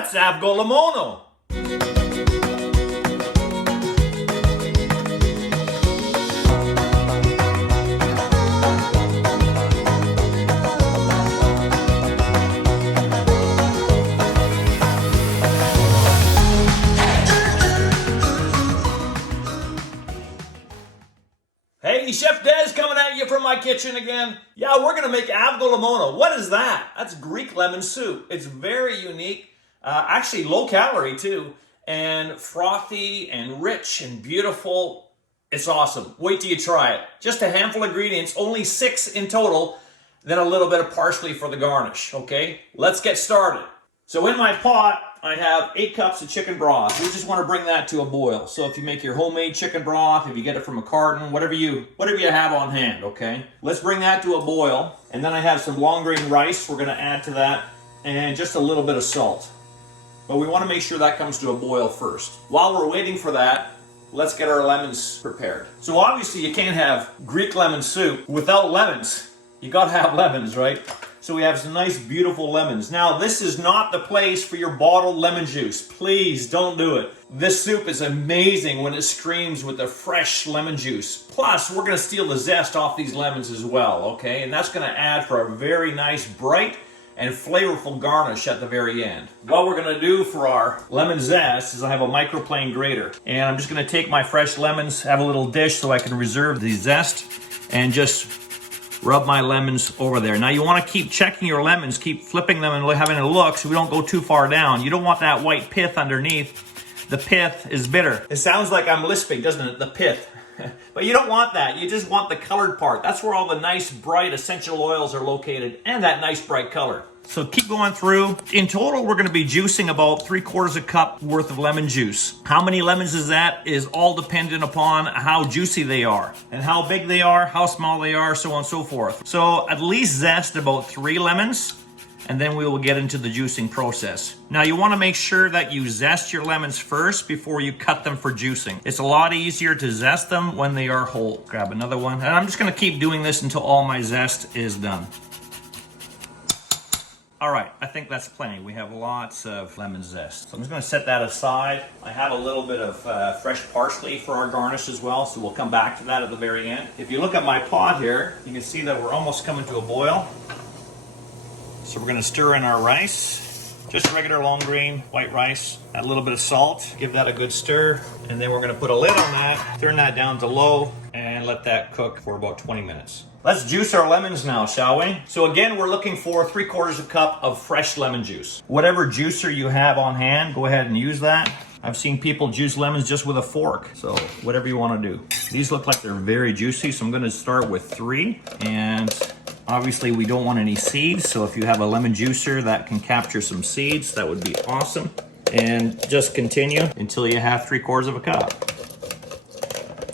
That's Avgolemono. Hey, Chef Dez coming at you from my kitchen again. Yeah, we're gonna make Avgolemono. What is that? That's Greek lemon soup. It's very unique, actually low calorie too, and frothy and rich and beautiful. It's awesome. Wait till you try it. Just a handful of ingredients, only 6 in total, then a little bit of parsley for the garnish, okay? Let's get started. So in my pot, I have 8 cups of chicken broth. We just want to bring that to a boil. So if you make your homemade chicken broth, if you get it from a carton, whatever you have on hand, okay? Let's bring that to a boil. And then I have some long grain rice we're going to add to that, and just a little bit of salt. But we want to make sure that comes to a boil first. While we're waiting for that, let's get our lemons prepared. So obviously you can't have Greek lemon soup without lemons. You got to have lemons, right? So we have some nice, beautiful lemons. Now, this is not the place for your bottled lemon juice. Please don't do it. This soup is amazing when it screams with the fresh lemon juice. Plus, we're gonna steal the zest off these lemons as well, okay? And that's gonna add for a very nice, bright, and flavorful garnish at the very end. What we're gonna do for our lemon zest is I have a microplane grater. And I'm just gonna take my fresh lemons, have a little dish so I can reserve the zest, and just rub my lemons over there. Now you want to keep checking your lemons, keep flipping them and having a look so we don't go too far down. You don't want that white pith underneath. The pith is bitter. It sounds like I'm lisping, doesn't it? The pith. But you don't want that. You just want the colored part. That's where all the nice, bright essential oils are located and that nice, bright color. So keep going through. In total, we're going to be juicing about 3/4 cup worth of lemon juice. How many lemons is that is all dependent upon how juicy they are and how big they are, how small they are, so on and so forth. So at least zest about 3 lemons, and then we will get into the juicing process. Now you want to make sure that you zest your lemons first before you cut them for juicing. It's a lot easier to zest them when they are whole. Grab another one. And I'm just going to keep doing this until all my zest is done. All right, I think that's plenty. We have lots of lemon zest. So I'm just gonna set that aside. I have a little bit of fresh parsley for our garnish as well, so we'll come back to that at the very end. If you look at my pot here, you can see that we're almost coming to a boil. So we're gonna stir in our rice, just regular long grain white rice, add a little bit of salt, give that a good stir, and then we're gonna put a lid on that, turn that down to low, and let that cook for about 20 minutes. Let's juice our lemons now, shall we? So again, we're looking for 3/4 cup of fresh lemon juice. Whatever juicer you have on hand, go ahead and use that. I've seen people juice lemons just with a fork, so whatever you want to do. These look like they're very juicy, so I'm going to start with 3. And obviously we don't want any seeds, so if you have a lemon juicer that can capture some seeds, that would be awesome. And just continue until you have 3/4 cup.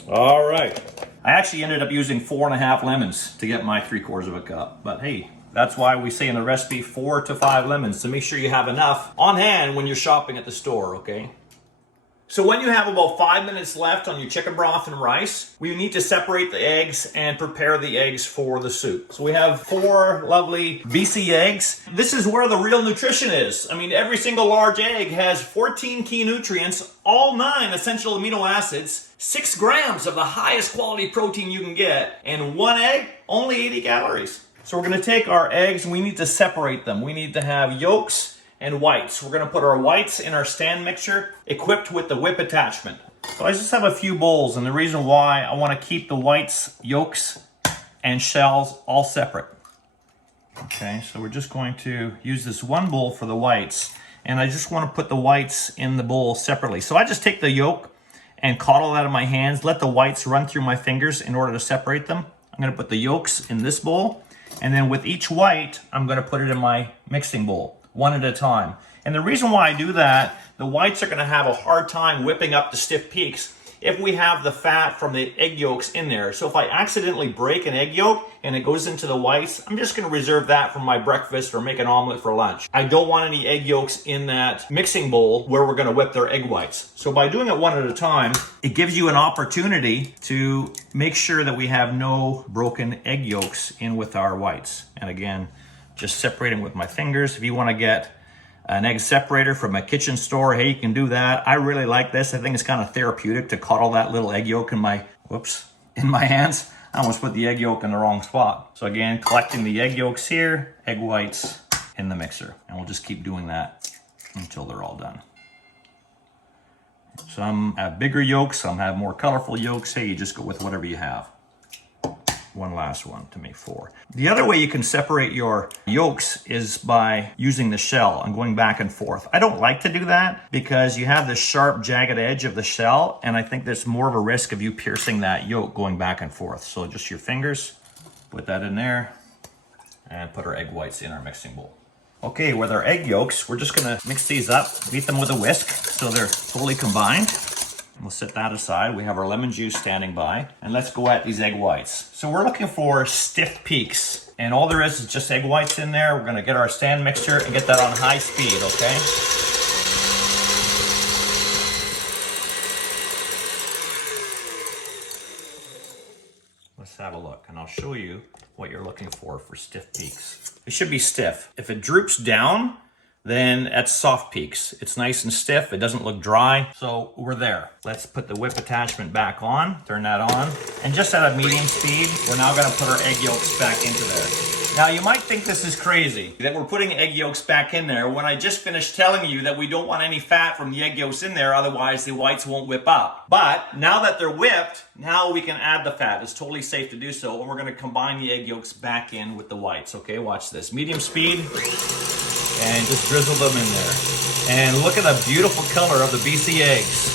All right. I actually ended up using 4.5 lemons to get my 3/4 cup. But hey, that's why we say in the recipe 4 to 5 lemons, to make sure you have enough on hand when you're shopping at the store, okay? So when you have about 5 minutes left on your chicken broth and rice, we need to separate the eggs and prepare the eggs for the soup. So we have 4 lovely BC eggs. This is where the real nutrition is. I mean, every single large egg has 14 key nutrients, all 9 essential amino acids, 6 grams of the highest quality protein you can get, and 1 egg, only 80 calories. So we're gonna take our eggs and we need to separate them. We need to have yolks and whites. We're gonna put our whites in our stand mixer equipped with the whip attachment. So I just have a few bowls, and the reason why I wanna keep the whites, yolks, and shells all separate. Okay, so we're just going to use this one bowl for the whites, and I just wanna put the whites in the bowl separately. So I just take the yolk and coddle that in my hands, let the whites run through my fingers in order to separate them. I'm gonna put the yolks in this bowl, and then with each white, I'm gonna put it in my mixing bowl, one at a time. And the reason why I do that, the whites are gonna have a hard time whipping up the stiff peaks if we have the fat from the egg yolks in there. So if I accidentally break an egg yolk and it goes into the whites, I'm just gonna reserve that for my breakfast or make an omelet for lunch. I don't want any egg yolks in that mixing bowl where we're gonna whip their egg whites. So by doing it one at a time, it gives you an opportunity to make sure that we have no broken egg yolks in with our whites. And again, just separating with my fingers. If you wanna get an egg separator from a kitchen store, hey, you can do that. I really like this. I think it's kind of therapeutic to coddle that little egg yolk in my, in my hands. I almost put the egg yolk in the wrong spot. So again, collecting the egg yolks here, egg whites in the mixer. And we'll just keep doing that until they're all done. Some have bigger yolks, some have more colorful yolks. Hey, you just go with whatever you have. One last one to make 4. The other way you can separate your yolks is by using the shell and going back and forth. I don't like to do that because you have this sharp, jagged edge of the shell, and I think there's more of a risk of you piercing that yolk going back and forth. So just your fingers, put that in there, and put our egg whites in our mixing bowl. Okay, with our egg yolks, we're just gonna mix these up, beat them with a whisk so they're fully combined. We'll set that aside. We have our lemon juice standing by. And let's go at these egg whites. So we're looking for stiff peaks. And all there is just egg whites in there. We're gonna get our stand mixture and get that on high speed, okay? Let's have a look and I'll show you what you're looking for stiff peaks. It should be stiff. If it droops down, then that's soft peaks. It's nice and stiff, it doesn't look dry, so we're there. Let's put the whip attachment back on, turn that on, and just at a medium speed, we're now gonna put our egg yolks back into there. Now you might think this is crazy, that we're putting egg yolks back in there when I just finished telling you that we don't want any fat from the egg yolks in there, otherwise the whites won't whip up. But now that they're whipped, now we can add the fat. It's totally safe to do so, and we're gonna combine the egg yolks back in with the whites, okay? Watch this, medium speed. And just drizzle them in there. And look at the beautiful color of the BC eggs.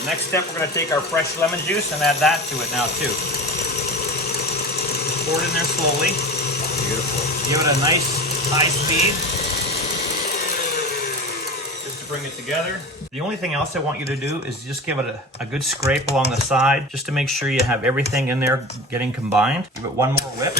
The next step, we're gonna take our fresh lemon juice and add that to it now too. Just pour it in there slowly. Beautiful. Give it a nice high speed. Just to bring it together. The only thing else I want you to do is just give it a good scrape along the side, just to make sure you have everything in there getting combined. Give it one more whip.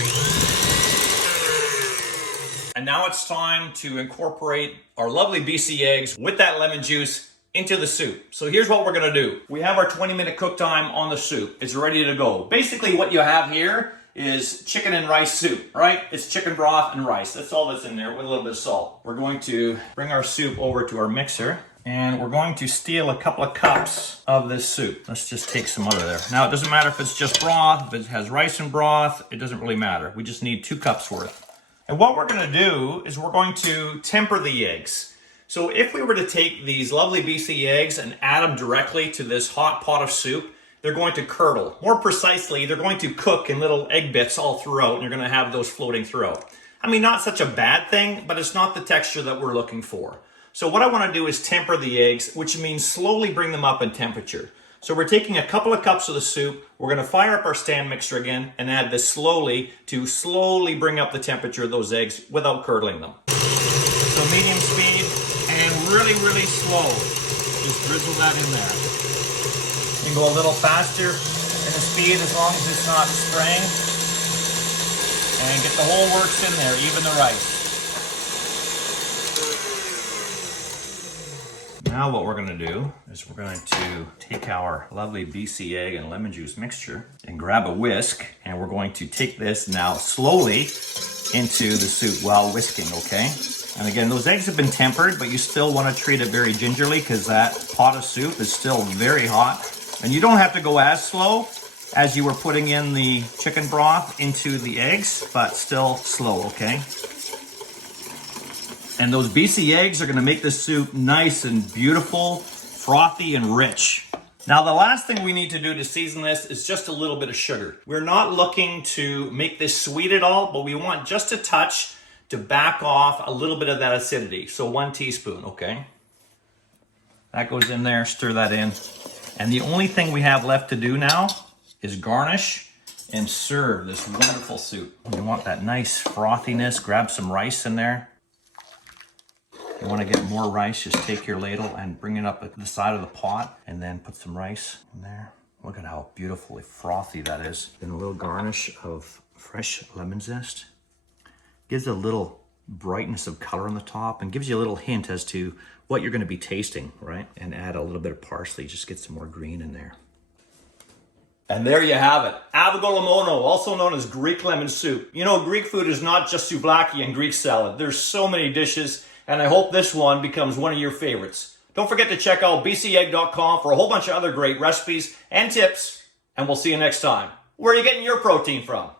And now it's time to incorporate our lovely BC eggs with that lemon juice into the soup. So here's what we're gonna do. We have our 20-minute cook time on the soup. It's ready to go. Basically what you have here is chicken and rice soup, right? It's chicken broth and rice. That's all that's in there with a little bit of salt. We're going to bring our soup over to our mixer and we're going to steal a couple of cups of this soup. Let's just take some out of there. Now it doesn't matter if it's just broth, if it has rice and broth, it doesn't really matter. We just need 2 cups worth. And what we're gonna do is we're going to temper the eggs. So if we were to take these lovely BC eggs and add them directly to this hot pot of soup, they're going to curdle. More precisely, they're going to cook in little egg bits all throughout, and you're gonna have those floating throughout. I mean, not such a bad thing, but it's not the texture that we're looking for. So what I wanna do is temper the eggs, which means slowly bring them up in temperature. So we're taking a couple of cups of the soup, we're gonna fire up our stand mixer again and add this slowly to slowly bring up the temperature of those eggs without curdling them. So medium speed and really, really slow. Just drizzle that in there. You can go a little faster in the speed as long as it's not spraying. And get the whole works in there, even the rice. Now what we're gonna do is we're going to take our lovely BC egg and lemon juice mixture and grab a whisk, and we're going to take this now slowly into the soup while whisking, okay? And again, those eggs have been tempered, but you still wanna treat it very gingerly because that pot of soup is still very hot. And you don't have to go as slow as you were putting in the chicken broth into the eggs, but still slow, okay? And those BC eggs are gonna make this soup nice and beautiful, frothy and rich. Now the last thing we need to do to season this is just a little bit of sugar. We're not looking to make this sweet at all, but we want just a touch to back off a little bit of that acidity. So 1 teaspoon, okay? That goes in there, stir that in. And the only thing we have left to do now is garnish and serve this wonderful soup. You want that nice frothiness, grab some rice in there. You want to get more rice, just take your ladle and bring it up at the side of the pot and then put some rice in there. Look at how beautifully frothy that is. And a little garnish of fresh lemon zest. Gives a little brightness of color on the top and gives you a little hint as to what you're going to be tasting, right? And add a little bit of parsley, just get some more green in there. And there you have it. Avgolemono, also known as Greek lemon soup. You know, Greek food is not just souvlaki and Greek salad. There's so many dishes. and I hope this one becomes one of your favorites. Don't forget to check out bcegg.com for a whole bunch of other great recipes and tips, and we'll see you next time. Where are you getting your protein from?